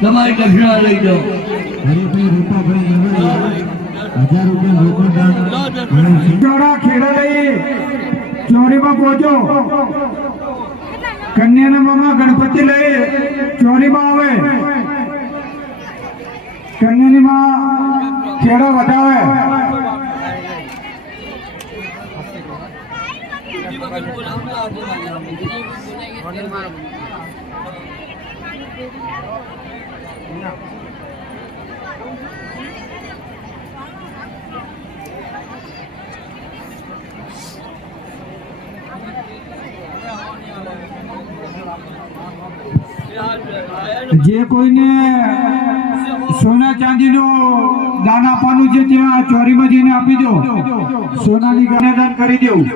તમારી દક્ષિણા લઈ જાઓ. ચોરીમાં પહોંચો. કન્યાના મામા ગણપતિ લઈ ચોરીમાં આવે. કન્યાની માં ખેડા વધાવે. જે કોઈને સોના ચાંદીનું દાન આપવાનું છે, ત્યાં ચોરીમાં જઈને આપી દો. સોનાની કન્યાદાન કરી દેવું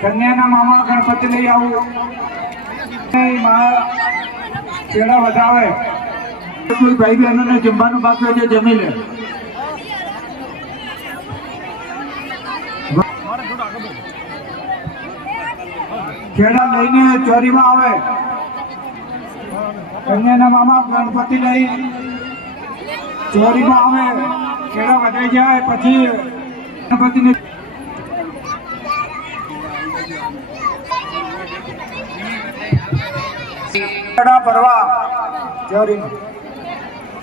કન્યાના મામા ગણપતિ લઈ આવું. પેડા મા- પેલા વધાવે. ભાઈ બહેનોને જમવાનું બાકી હોય જમી લે. ખેડા લઈને ચોરીમાં આવે. કન્યાના મામા ગણપતિ લઈ ચોરીમાં આવે. ખેડા વધાઈ જાય, પછી ગણપતિને ભરવા ચોરીમાં.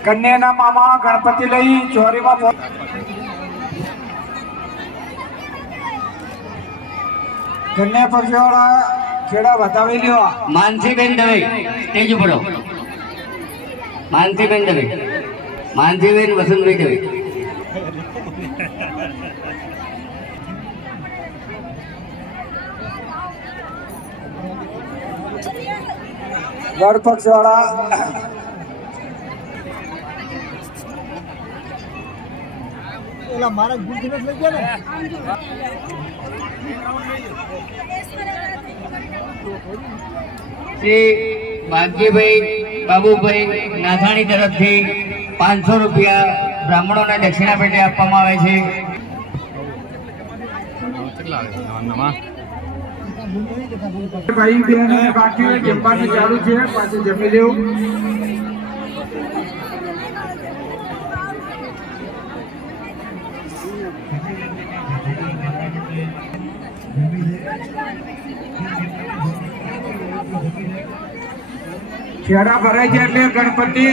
કન્યાના મામા ગણપતિ લઈ ચોરીમાં કન્યા પક્ષવાળા ખેડા બતાવી લેવા માનસીબેન દવે સ્ટેજ ઉપર માનસીબેન દવે માનસીબેન વસંતભાઈ દવે. વડ પક્ષવાળા શ્રી ભાગ્યભાઈ બાબુભાઈ નાથાણી તરફથી પાંચસો રૂપિયા બ્રાહ્મણોને દક્ષિણા પેટે આપવામાં આવે છે. ભાઈ બહેન બાકી ચાલુ છે, પાછું જમી લેવું. ખેડા ભરાઈ જાય એટલે ગણપતિ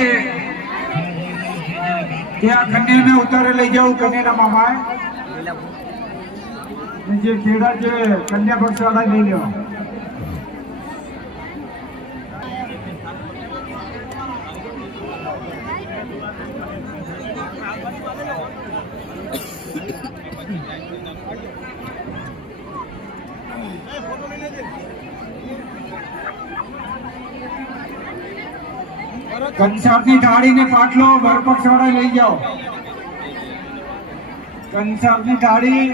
ત્યાં કન્યાને ઉતારે લઈ જવું કન્યાના મામા જે ખેડા છે કન્યા પક્ષવાળા લઈ લેવા. કંસારની થાળી ને પાટલો વરપક્ષ વાળા લઈ જાઓ. કંસારની થાળી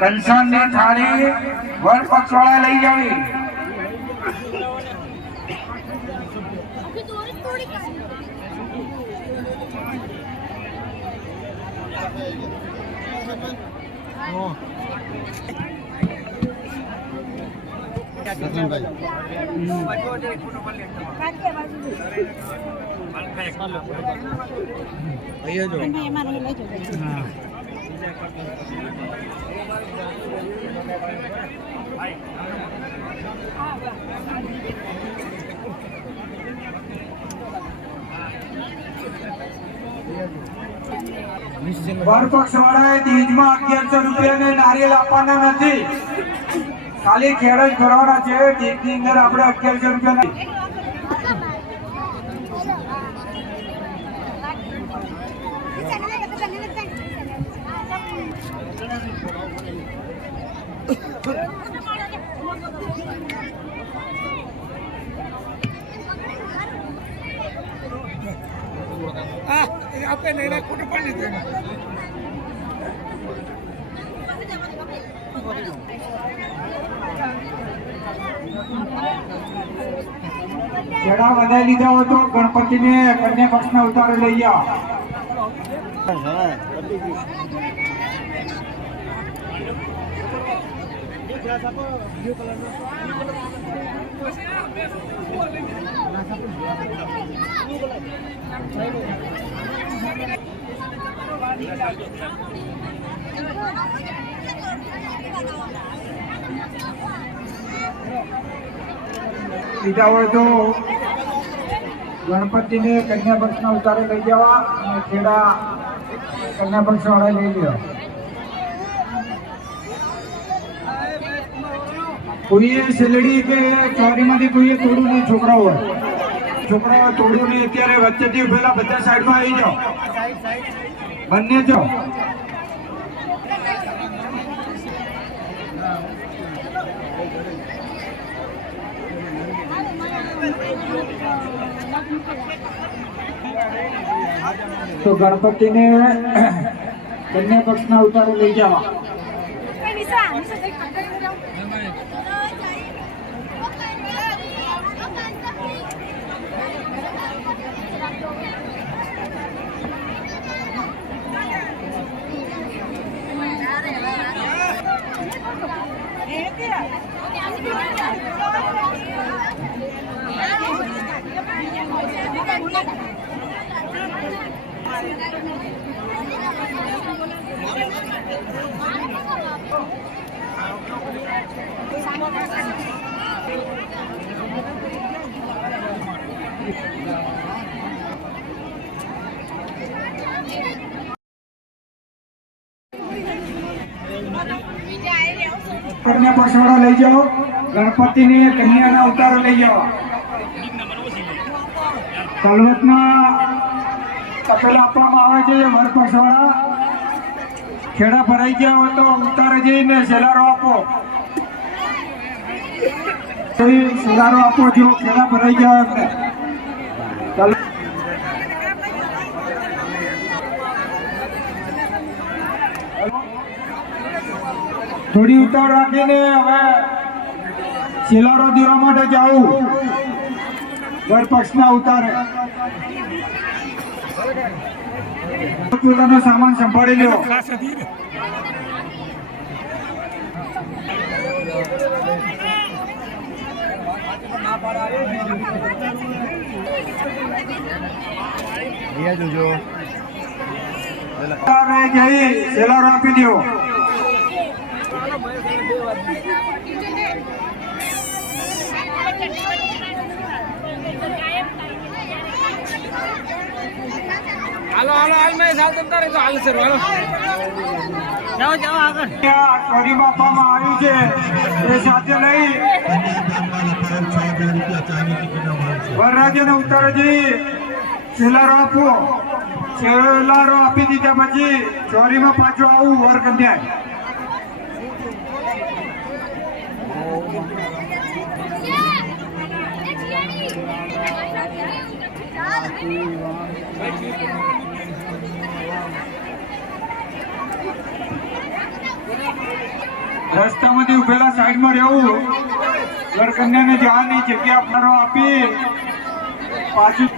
કંસારની થાળી વરપક્ષ વાળા લઈ જાવી. अभी વરપક્ષ વાળાએ તીજમાં અગિયારસો રૂપિયા ને નારિયેળ આપવાના નથી. ખાલી ખેડ જ કરવાના છે તીજની અંદર આપણે અગિયારસો રૂપિયા નહીં ખેડા વધારી લીધા હોય તો ગણપતિને કન્યા પક્ષના ઉતારે લઈ આવો લીધા હોય તો ગણપતિને કન્યા પક્ષના ઉતારે લઈ જવા અને ખેડા કન્યા પક્ષ વાળા લઈ લેવા કોઈએ સેલડી કે ચોરીમાંથી કોઈએ તોડું નહીં, છોકરાઓ છોકરાઓ તોડું નહીં, અત્યારે વચ્ચેથી ઉભેલા બધા સાઈડમાં આવી જાઓ. બંને જાઓ તો ગણપતિને કન્યા પક્ષના ઉતારે લઈ જવા Ay, કન્યા પક્ષવાળા લઈ જાઓ ગણપતિને કન્યાના ઉતારો લઈ જાઓ કલવતમાં તપેલ આપવામાં આવે છે વર ખેડા ભરાઈ ગયા હોય તો ઉતારે જઈને સેલારો આપો. સેલારો આપો જો ખેડા ભરાઈ ગયા હોય થોડી ઉતાવળ રાખીને હવે શિલારો દેવા માટે જાઉં. વર પક્ષના ઉતારે. પોતાનો સામાન સંભાળી લ્યો. ઉતારે જઈ શિલારો આપી દો હાલો હાલો મેં સાલ તમતા તો હાલ જાઓ જાઓ આગળ. ચોરી આપવામાં આવી છે. એ સાથે લઈ વરરાજ્યને ઉતારે જઈ. સેલારો આપો. સેલારો આપી દીધા પછી ચોરીમાં પાછું આવું વર કન્યા રસ્તામાંથી ઉભેલા સાઈડમાં રહેવું વરકન્યાને જવાની જગ્યા ફરો આપી પાછું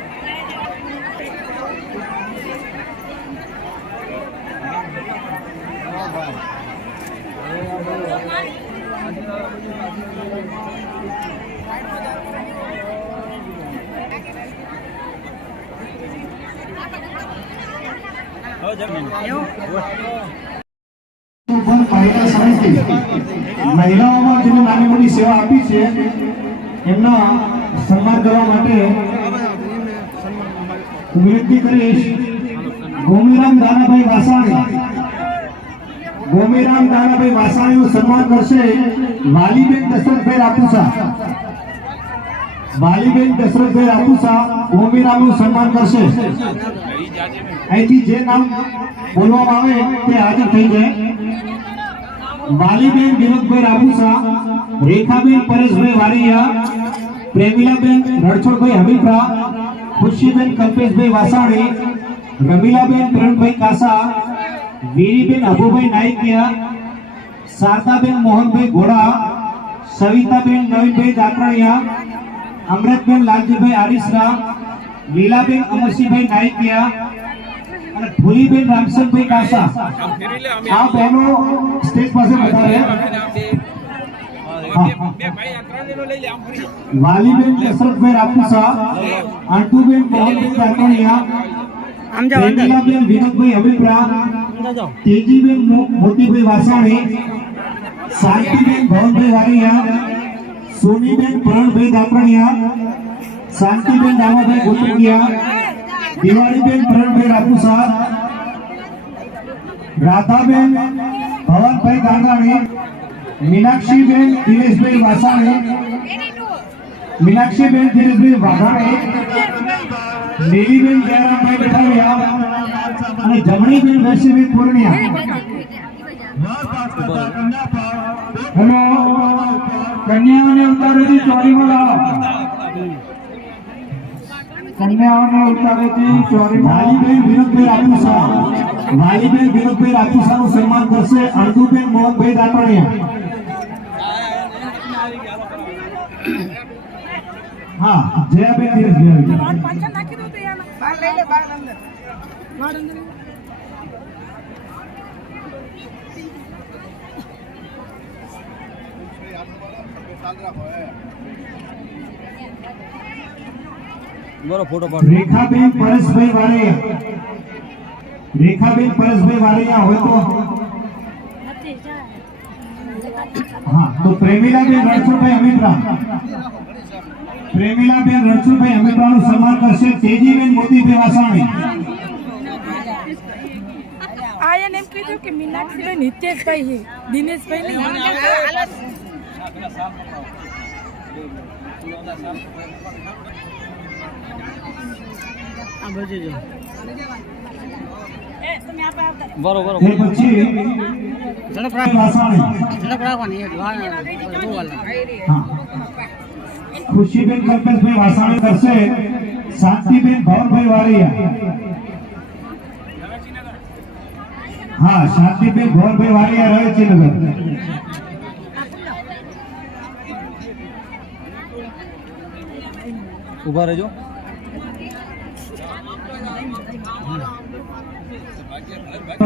પણ મહિલા સમિતિ મહિલાઓમાં જેને નાની મોટી સેવા આપી છે, એમના સન્માન કરવા માટે વિનંતી કરીશ. ગોમીરામ દાનાભાઈ વાસાણી. ગોમીરામ દાનાભાઈ વાસાણીનું સન્માન કરશે વાલીબેન દશરથભાઈ રાપુસા. વાલીબેન દશરથભાઈ રાપુસા ગોમીરામનું સન્માન કરશે. અહીંથી જે નામ બોલવામાં આવે તે હાજર થઈ જાય. વાલીબેન વિનોદભાઈ રાબુસા રેખાબેન પરેશભાઈ વારિયા, પ્રેમિલાબેન રણછોડભાઈ હમીફા ખુશીબેન કલ્પેશભાઈ વાસાણી, રમીલાબેન કિરણભાઈ કાસા, વીરીબેન અભુભાઈ નાયકિયા શારદાબેન મોહનભાઈ ઘોડા, સવિતાબેન નવીનભાઈ જાત્રાણીયા, અમૃતબેન લાલજીભાઈ આરિસરા, લીલાબેન અમરસિંહભાઈ નાઈકિયા અને ભૂલીબેન રામસનભાઈ કાસા આમ ફેરી લે અમે આ બહેનો સ્ટેજ પાસે વધારે આમ બે બે ભાઈ આ ત્રણ જણો લઈ લે આમ ફરી વાલીબેન દશરથભાઈ રાપુસા આંટુબેન મોહનભાઈ જાટોણિયા પ્રેમીલાબેન વિનોદભાઈ અભિપ્રા તેજીબેન મો- મોતીભાઈ વાસાણી શાંતિબેન ભવનભાઈ વારિયા સોનીબેન પરણભાઈ દાપણિયા શાંતિબેન દામાભાઈ ગોતરિયા દિવાળીબેન પરણભાઈ રાપુસા રાધાબેન ભવનભાઈ ગાંગાણી મીનાક્ષીબેન દિનેશભાઈ વાસાણી મીનાક્ષીબેન દિનેશભાઈ વાઘાણી લીલીબેન જયરામભાઈ બેઠાવિયા અને જમણીબેન વૈશ્યભાઈ પૂર્ણિયા હેલો કન્યાઓને ઉતારેથી ચોરીમાં લાવો કન્યાઓને ઉતારેથી ચોરીમાં વાલીબેન વિનોદભાઈ રાપુસા વાલીબેન વિનોદભાઈ રાપુસાનું સન્માન કરશે અણદુબેન મોહનભાઈ દાટણિયા હા જયાબેન ધીરજભાઈ પાછળ નાખી દઉં તો યાર બહાર લઈ લે બહાર અંદર બહાર અંદર રેખાબેન પરેશભાઈ વારિયા રેખાબેન પરેશભાઈ વારિયા હોય તો નથી જા હા તો પ્રેમીલાબેન રણછોડભાઈ અમિત્રા પ્રેમીલાબેન રણછોડભાઈ અમિત્રાનું સન્માન કરશે તેજીબેન મોતીભાઈ વાસાણી આ એને એમ કીધું કે મીનાક્ષીભાઈ નિત્યેશભાઈ છે દિનેશભાઈ નહીં એ તમે આપણે આવતા એ પછી વાસાણી હા. ખુશીબેન કલ્પેશભાઈ વાસાણી કરશે શાંતિબેન ભવનભાઈ વારિયા હા શાંતિબેન ભવનભાઈ વારિયા રહે છે નગર ઉભા રહેજો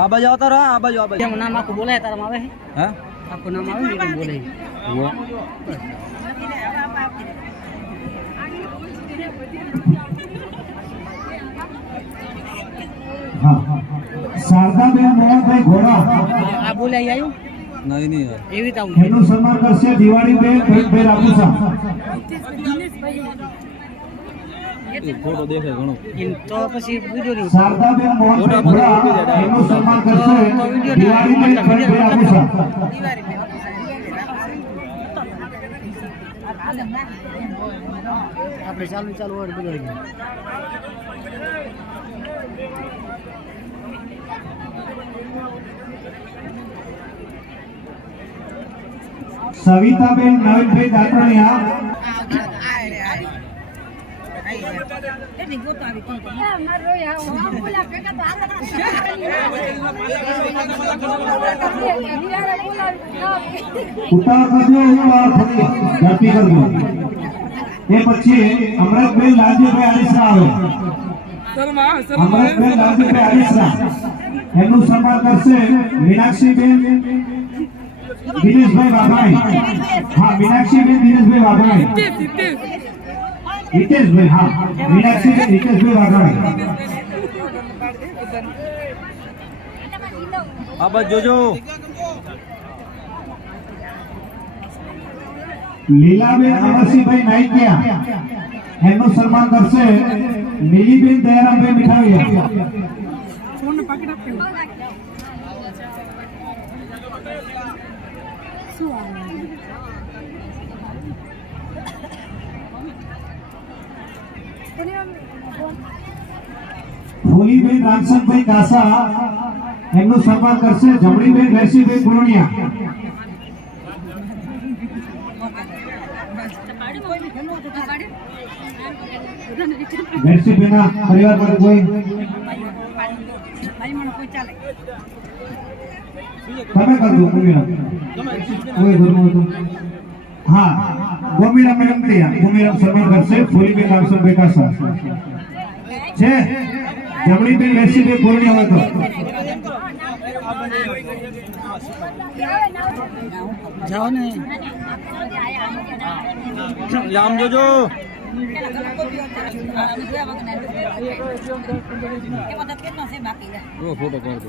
આ બાજુ આવતા રહો આ બાજુ આ બાજુ. કેમ નામ આખું બોલાય તારામાં આવે હા? આખું નામ આવે ને બોલે શારદાબેન મોહનભાઈ ઘોડા. આ બોલે અહીં આવ્યું? નહીં નહીં. એવી રીતે આવું એમનું સન્માન કરશે દિવાળીબેન ભરતભાઈ રાપુસા દિનેશભાઈ. ફોટો દેખાય ઘણો એમ તો પછી વિડીયો નહીં શારદાબેન મોહનભાઈ ઘોડા એમનું સન્માન કરશે દિવાળીબેન ભરતભાઈ રાપુસા આપણે ચાલુ ચાલુ હોય બધું સવિતાબેન નવીનભાઈ દાતણિયા ઉતાવળ કરજો ઉતાવળ થોડી ઝડપી કરજો એ પછી અમૃતબેન લાલજીભાઈ આલિસરા આવે શર્મા શર્મા અમૃતબેન લાલજીભાઈ આલિસરા એમનું સન્માન કરશે મીનાક્ષીબેન દિનેશભાઈ વાઘાણી હા મીનાક્ષીબેન દિનેશભાઈ વાઘાણી હિતેશભાઈ હા મીનાક્ષીબેન હિતેશભાઈ વાઘાણી આ બાજુ જોજો લીલાબેન અમરસિંહભાઈ નાઈકિયા એમનું સન્માન કરશે લીલીબેન દયારામભાઈ મીઠાવિયા ફોન પકડ આપ્યો શું આવે કોની આમ ફોન ભોલીબેન રામસનભાઈ કાસા એમનું સન્માન કરશે જમણીબેન વેરસીભાઈ ગુરણિયા વેરસીભાઈના પરિવાર માટે કોઈ તમે કરજો ગોમીરામ કોઈ ઘરનું હતું હા ગોમીરામ મેડમ ગોમીરામ શર્મા કરશે. ભોલીબેન રામસનભાઈ કાસા છે. જમણીબેન વેરસીભાઈ ગુરણિયા હવે તો. જાઓ ને. આમ જોજો. ફોટો પાડજો.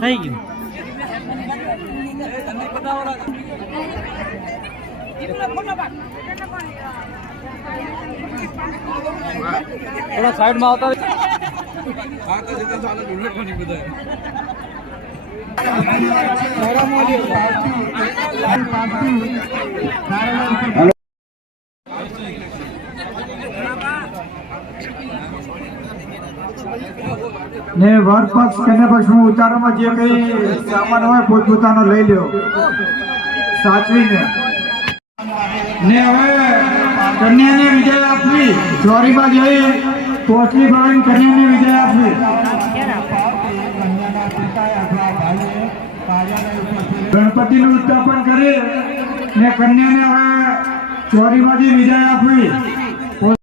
થઈ ગયું. થોડા સાઈડમાં આવતા ને વર પક્ષ કે પછી હું ઉતારામાં જે કઈ સામાન હોય પોતપોતાનો લઈ લ્યો. સાચવીને. ને હવે કન્યાને વિજય આપવી. ચોરીમાં જઈ પોટલી ભરાઈને કન્યાને વિજય આપવી. ગણપતિનું ઉત્થાપન કરી ને કન્યાને હવે ચોરીમાંથી વિજય આપવી.